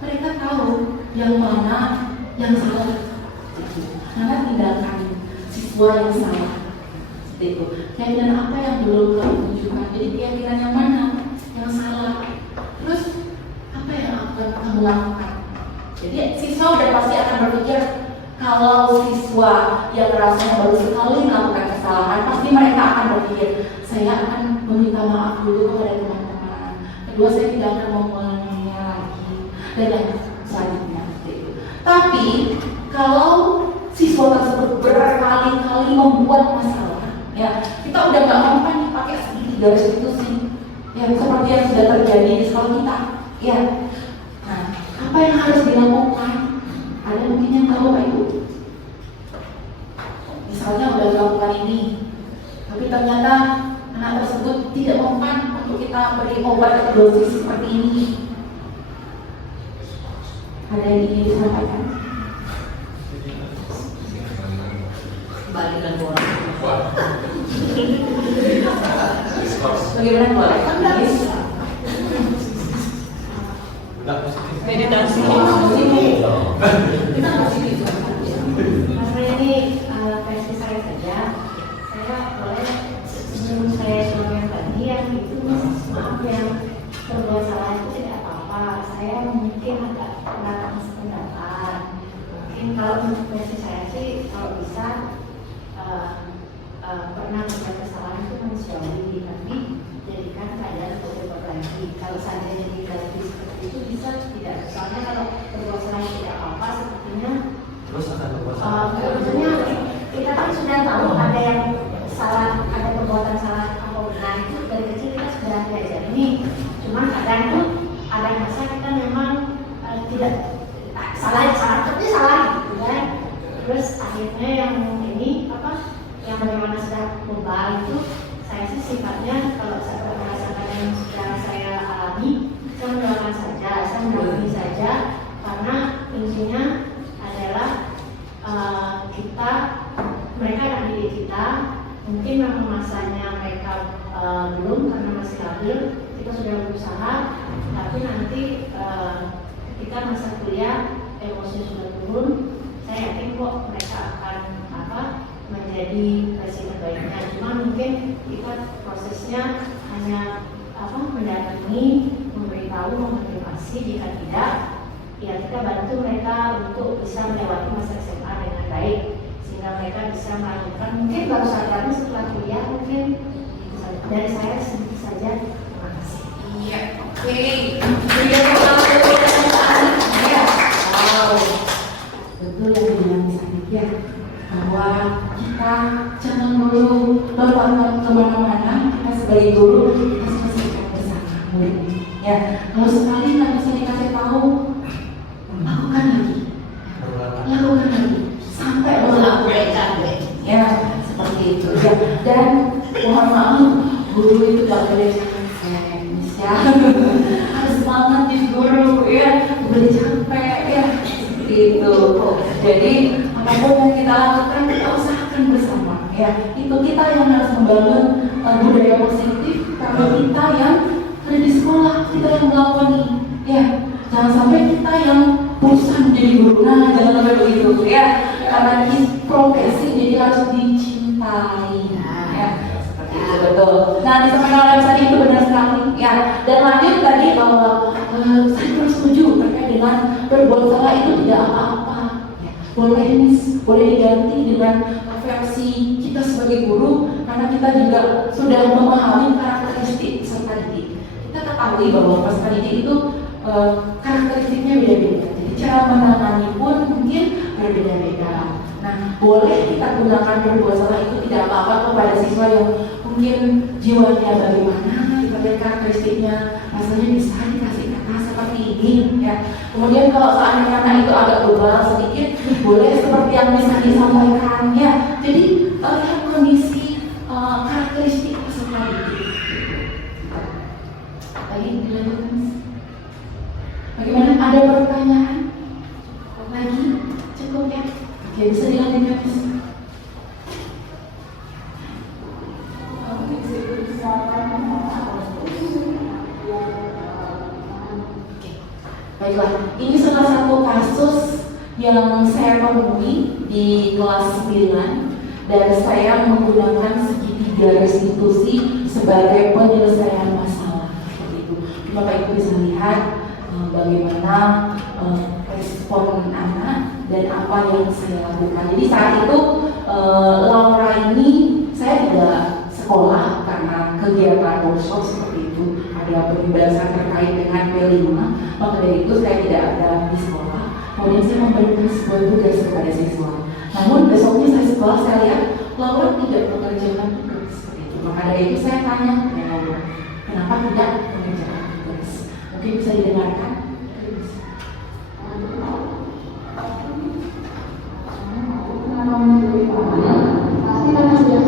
Mereka tahu yang mana yang salah, mana tindakan siswa yang salah. Seperti itu. Keyakinan apa yang belum kamu tunjukkan? Jadi keyakinan yang mana yang salah? Terus apa yang akan kamu lakukan? Jadi siswa udah pasti akan berpikir, kalau siswa yang rasanya baru sekali melakukan kesalahan, pasti mereka akan berpikir, saya akan meminta maaf dulu kepada teman-teman. Kedua, saya tidak akan mengulanginya lagi, dan lain selanjutnya. Tapi kalau siswa tersebut berkali-kali membuat masalah, ya kita udah nggak mempan dipakai segitiga restitusi, ya seperti yang sudah terjadi di sekolah kita, ya. Nah, apa yang harus dilakukan? Ada mungkin yang tahu Pak Ibu? Misalnya udah dilakukan ini, tapi ternyata anak tersebut tidak mempan untuk kita beri obat dosis seperti ini. Ada yang ingin disampaikan? Balikan bola. Bagaimana boleh? Meditasi. Karena ini versi saya saja, saya boleh sebelum saya yang tadi yang itu maaf yang berbuat salah itu tidak apa-apa. Saya mungkin agak kurang sependapat. Mungkin kalau untuk versi saya sih kalau bisa pernah membuat kesalahan itu manusiawi, tapi jadikan keadaan untuk diperbaiki. Kalau seandainya diganti seperti itu bisa tidak? Soalnya kalau berbuat salah tidak apa-apa, sepertinya Terus akan berbuat salah. maksudnya kita kan sudah tahu ada yang salah, ada perbuatan salah atau benar itu dari kecil kita sudah diajar ini. Cuman kadang tuh ada masa kita memang tidak salah tapi salah gitu kan. Terus akhirnya yang ini apa? Yang bagaimana sudah mubah itu saya sih sifatnya kalau saya merasakan yang sudah saya alami, saya mendoakan saja, saya mendampingi saja, karena intinya adalah kita, mereka anak didik kita, mungkin memang masanya mereka belum karena masih labil, kita sudah berusaha, tapi nanti ketika masa kuliah emosi sudah turun, saya yakin kok mereka akan menjadi versi terbaiknya. Cuma mungkin kita prosesnya hanya mendampingi, memberitahu, memotivasi. Jika tidak, ya kita bantu mereka untuk bisa melewati masa SMA dengan baik, sehingga mereka bisa melanjutkan. Mungkin baru sadarnya setelah kuliah, mungkin dari saya sedikit saja. Terima kasih. Iya, oke. Iya, wow, betul yang dibilang Miss ya, bahwa kita jangan dulu lompat kemana-mana. Kita sebagai guru kita selesaikan bersama murid. Ya, kalau sekali nggak bisa dikasih tahu, lakukan lagi, sampai capek. Ya, seperti itu. Ya, dan mohon maaf, guru itu nggak boleh capek, ya. Harus semangat jadi guru, ya, boleh capek, ya, seperti itu. Jadi apapun yang kita lakukan kita usahakan bersama, ya. Itu kita yang harus membangun budaya positif, karena kita yang ada di sekolah, kita yang melakukan ini, ya. Jangan sampai kita yang bosan jadi guru, nah jangan sampai begitu, ya. Karena profesi jadi harus dicintai, ya. Seperti itu, betul. Nah, disampaikan oleh tadi itu benar sekali, ya. Dan lanjut tadi bahwa saya terus setuju terkait dengan berbuat salah itu tidak apa-apa. Boleh diganti dengan versi kita sebagai guru, karena kita juga sudah memahami karakteristik peserta didik. Kita ketahui bahwa peserta didik itu karakteristiknya beda-beda, jadi cara menangani pun mungkin berbeda-beda. Nah, boleh kita gunakan berbuat salah itu tidak apa-apa kepada siswa yang mungkin jiwanya bagaimana, dibanding karakteristiknya, rasanya bisa dikasih ini ya. Kemudian kalau seandainya anak itu agak bebal sedikit, boleh seperti yang bisa disampaikan ya. Jadi lihat kondisi karakteristik peserta didik. Lagi dilanjutkan. Bagaimana? Ada pertanyaan? Lagi? Cukup ya? Oke, bisa dilanjutkan. Baiklah, ini salah satu kasus yang saya temui di kelas 9 dan saya menggunakan segitiga restitusi sebagai penyelesaian masalah. Seperti itu. Bapak Ibu bisa lihat bagaimana respon anak dan apa yang saya lakukan. Jadi saat itu Laura ini saya tidak sekolah karena kegiatan workshop seperti itu, ada pembahasan terkait dengan P5, maka dari itu saya tidak ada di sekolah. Kemudian saya memberikan sebuah tugas kepada siswa. Namun besoknya saya sekolah, saya lihat Laura tidak mengerjakan tugas seperti itu. Maka dari itu saya tanya kepada Laura, kenapa tidak mengerjakan tugas? Mungkin bisa didengarkan. Pasti kan sudah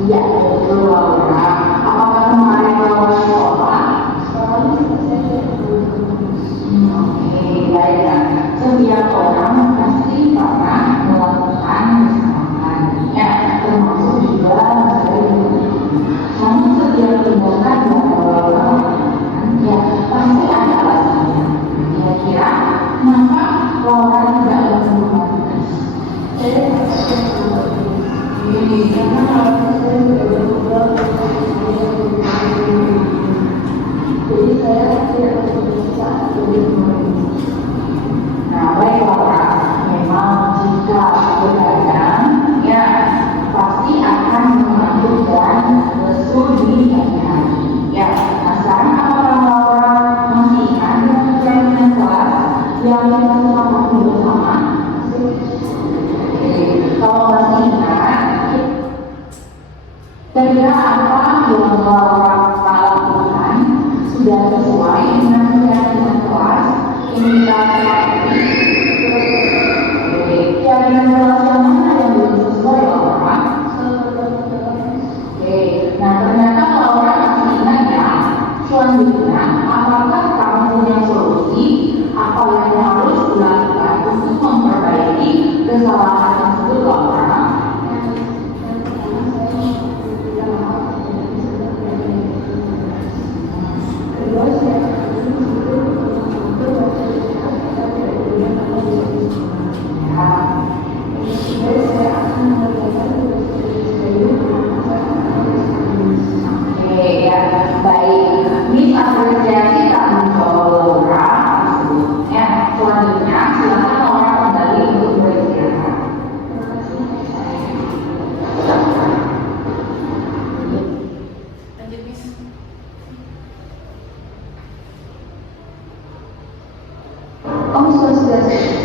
iya, betul Laura. Apakah kemarin Laura sekolah? Sekolahnya selesai. Oke, baiklah. Setiap orang pasti pernah melakukan kesalahan, ya, termasuk juga saya. Namun setiap tindakan yang Laura lakukan, ya pasti ada alasannya. Kira-kira kenapa Laura tidak melakukan tugas? Saya jadi saya tidak bisa nah baiklah, memang jika begadang ya pasti akan mengantuk dan lesu di pagi hari ya. Nah sekarang apakah Laura masih ingat dengan pelajaran kelas yang kita selama bersama? Kalau masih ingat, kira-kira apa yang Laura lakukan sudah sesuai dengan kegiatan kelas yang kita pelajari? Kegiatan kelas yang mana yang belum sesuai Laura? Nah ternyata Laura masih ingat ya. Selanjutnya, apakah kamu punya solusi apa yang harus dilakukan untuk memperbaiki kesalahan tersebut Laura?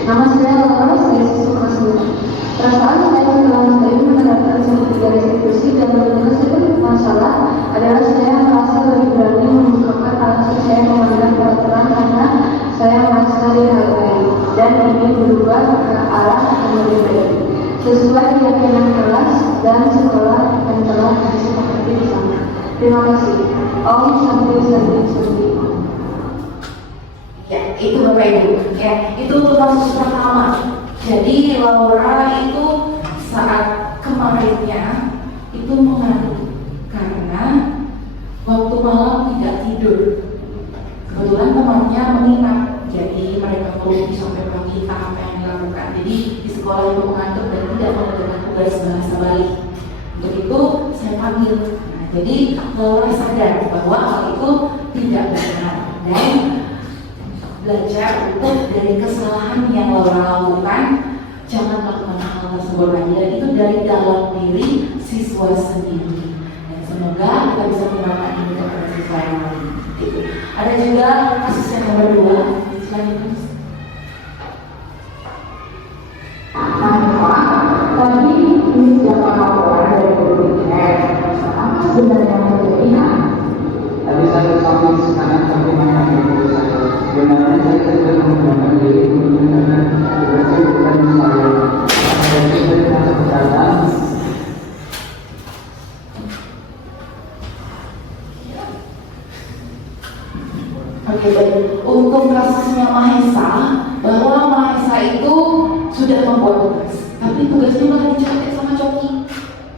Nama saya Laura, saya siswa kelas 9. Perasaan saya setelah saya menerapkan segitiga restitusi dan menyelesaikan masalah adalah saya merasa lebih berani mengungkapkan alasan saya memandang peraturan karena saya merasa dihargai dan ingin berubah ke arah yang lebih baik sesuai keyakinan kelas dan sekolah yang telah disepakati bersama. Terima kasih. Om Santi. Ya, itu Bapak Ibu. Ya, itu untuk kasus pertama. Jadi Laura itu saat kemarinnya itu mengantuk karena waktu malam tidak tidur. Kebetulan temannya menginap, jadi mereka perlu sampai pagi entah apa yang dilakukan. Jadi di sekolah itu mengantuk dan tidak mengerjakan tugas bahasa Bali. Untuk itu saya panggil. Nah, jadi Laura sadar bahwa hal itu tidak benar dan belajar untuk dari kesalahan yang Laura lakukan, jangan melakukan hal tersebut lagi, dan itu dari dalam diri siswa sendiri. Dan semoga kita bisa menggunakan ini kepada siswa yang lain. Gitu. Ada juga kasus yang nomor 2, selanjutnya. Tadi ini siapa laporan dari guru IPS? Apa sebenarnya yang terjadi? Tadi saya sampai kanan sampai mana guru saya? Oke, baik. Untuk kasusnya Mahesa, bahwa Mahesa itu sudah membuat tugas, tapi tugasnya malah dicontek sama Coki.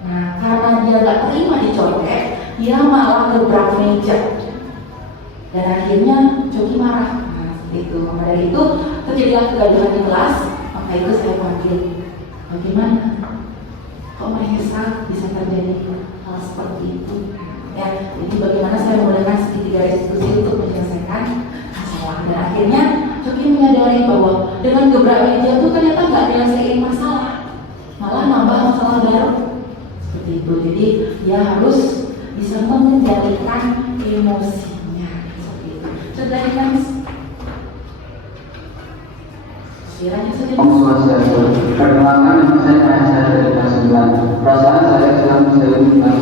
Nah, karena dia nggak terima dicontek, dia malah gebrak meja. Dan akhirnya Coki marah. Nah, seperti itu. Maka dari itu terjadilah kegaduhan di kelas. Maka itu saya panggil. Bagaimana? Kok Mahesa bisa terjadi hal seperti itu? Ya, jadi bagaimana saya menggunakan segitiga diskusi untuk menyelesaikan masalah. Dan akhirnya Coki menyadari bahwa dengan gebrak meja itu ternyata nggak menyelesaikan masalah, malah nambah masalah baru. Seperti itu. Jadi dia harus bisa mengendalikan emosinya. Seperti itu. Contohnya kiranya saja. Om Swastiastu. Perkenalkan, nama saya Mahesa dari kelas 9. Perasaan saya sedang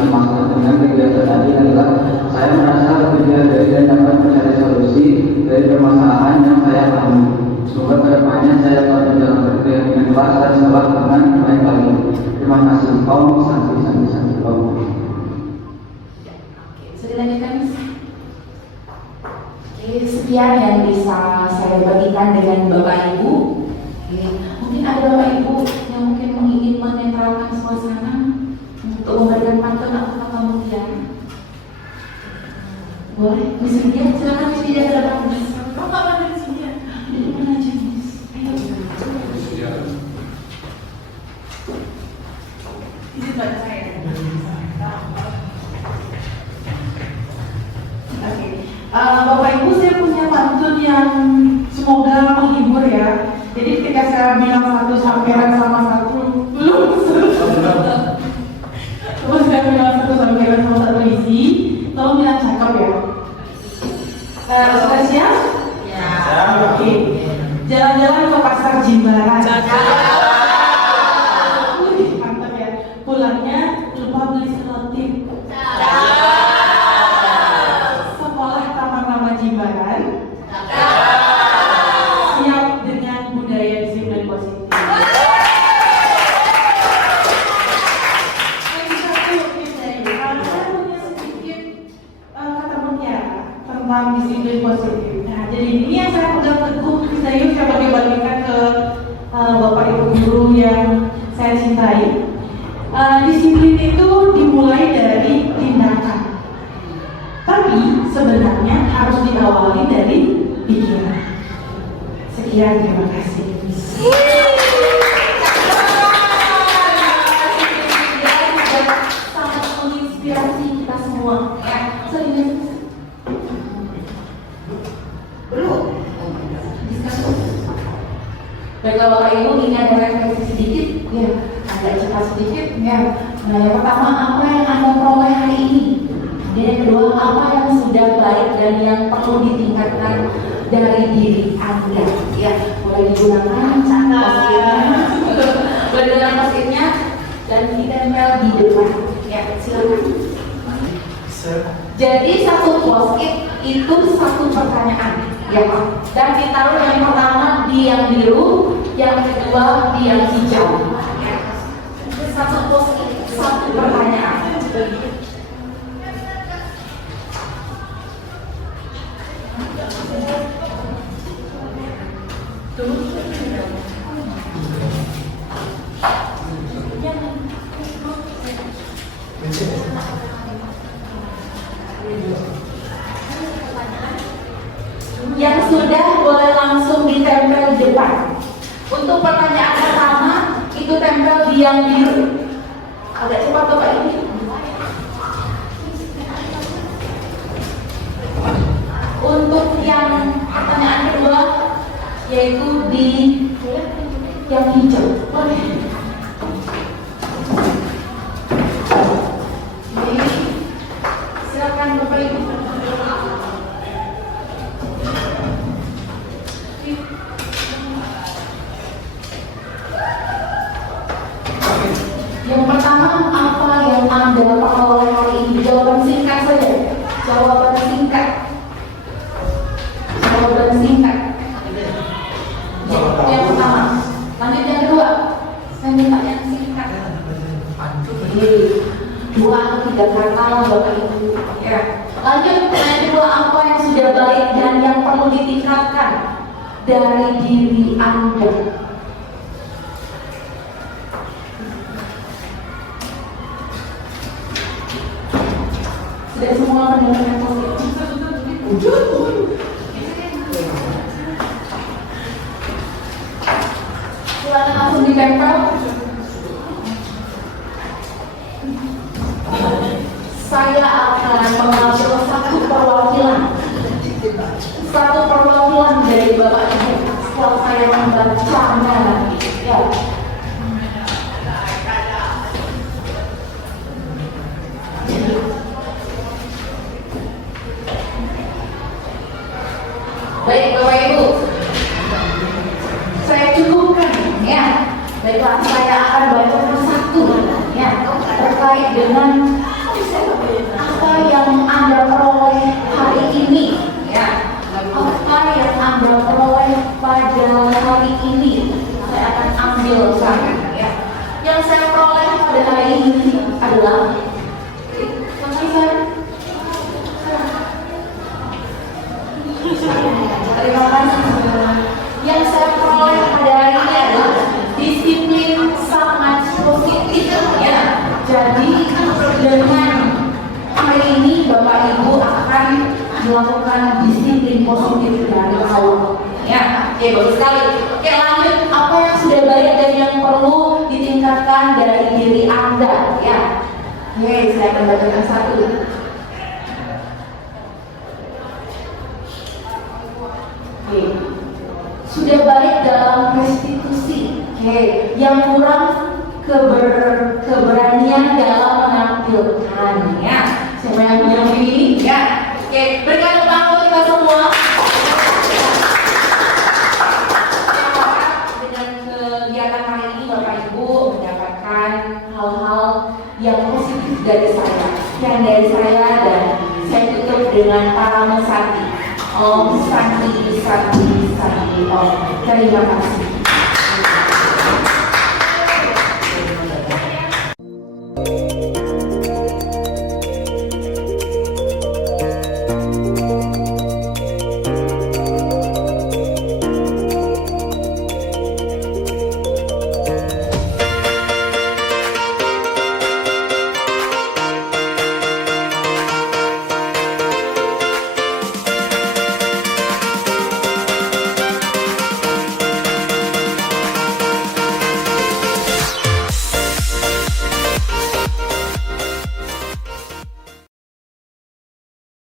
masalah dengan kegiatan tadi adalah saya merasa terpikir dari dan dapat mencari solusi dari permasalahan yang saya alami. Semoga kedepannya saya dapat menjalankan dengan kelas dan sabar dengan baik lagi. Terima kasih. Om Santi Om. Bisa dilanjutkan, Miss? Oke, sekian yang bisa saya bagikan dengan Bapak Ibu. Oke, mungkin ada Bapak Ibu yang mungkin ingin menetralkan suasana untuk memberikan pantun atau kemudian. Boleh, Miss Lydia, silakan Miss Lydia ke depan. Oh, Pak, ada di sini ya? Di depan aja, Miss. Ayo. Izin bantu saya. Oke, Bapak Ibu, saya punya pantun yang semoga menghibur ya. Jadi ketika saya bilang satu samperan sama satu belum terus saya bilang satu samperan sama satu isi, tolong bilang cakep ya. Sudah siap? Ya. Oke. Jalan-jalan ke pasar Jimbaran. Mantap ya. Pulangnya lupa beli selotip. Sekolah Taman Rama Jimbaran. Siap dengan budaya disiplin positif. Yang satu misalnya, saya punya sedikit kata mutiara tentang disiplin positif. Nah, jadi ini yang saya pegang teguh, saya bagi-bagikan ke Bapak Ibu guru yang saya cintai. Disiplin itu dimulai dari tindakan, tapi sebenarnya harus diawali dari pikiran. Sekian, terima kasih. Sangat menginspirasi kita semua. Ya, sering. Belum. Baiklah Bapak Ibu, ini ada refleksi sedikit, ya, agak cepat sedikit, ya. Nah, yang pertama, apa yang Anda peroleh hari ini? Dan yang kedua, apa yang sudah baik dan yang perlu ditingkatkan dari diri Anda? Ya, boleh digunakan post-itnya, boleh dengan post-itnya dan ditempel di depan. Ya, silakan. Jadi satu post-it itu satu pertanyaan, ya Pak. Dan ditaruh yang pertama di yang biru, yang kedua di yang hijau. Ya. Satu post-it, satu pertanyaan. Yang sudah boleh langsung ditempel di depan. Untuk pertanyaan pertama itu tempel di yang biru. Agak cepat Bapak ini. Untuk yang pertanyaan kedua yaitu di yang hijau. Boleh. Oke. Silakan Bapak Ibu. Yang pertama, apa yang Anda peroleh hari ini? Jawaban singkat saja. Jawaban singkat. Jawaban singkat. Yang pertama. Lanjut yang kedua. Saya minta yang singkat. Oke. 2 atau 3 kata Bapak Ibu. Ya. Lanjut yang kedua, apa yang sudah baik dan yang ditingkatkan dari diri Anda. Sudah semua mendengarkan positif? Silakan langsung ditempel. Saya akan mengambil satu perwakilan dari Bapak Ibu setelah saya membacanya nanti. Ya. Baik Bapak Ibu, saya cukupkan ya. Baiklah, saya akan bacakan satu ya terkait dengan apa yang Anda peroleh hari ini ya. Apa yang Anda peroleh pada hari ini saya akan ambil satu ya. Yang saya peroleh pada hari ini adalah terima kasih. Yang saya peroleh pada hari ini adalah disiplin sangat positif ya. Jadi dengan hari ini Bapak Ibu akan melakukan disiplin positif dari awal ya. Oke, bagus sekali. Oke, lanjut. Apa yang sudah baik dan yang perlu ditingkatkan dari diri Anda ya. Oke, saya akan bacakan satu. Oke. Sudah baik dalam restitusi. Oke, yang kurang keberanian dalam menampilkan ya. Siapa yang punya ini ya? Oke, berikan tepuk tangan kita semua. Dengan kegiatan hari ini Bapak Ibu mendapatkan hal-hal yang positif dari saya. Sekian dari saya dan saya tutup dengan Parama Sakti. Om Santi Santi Santi Om. Terima kasih.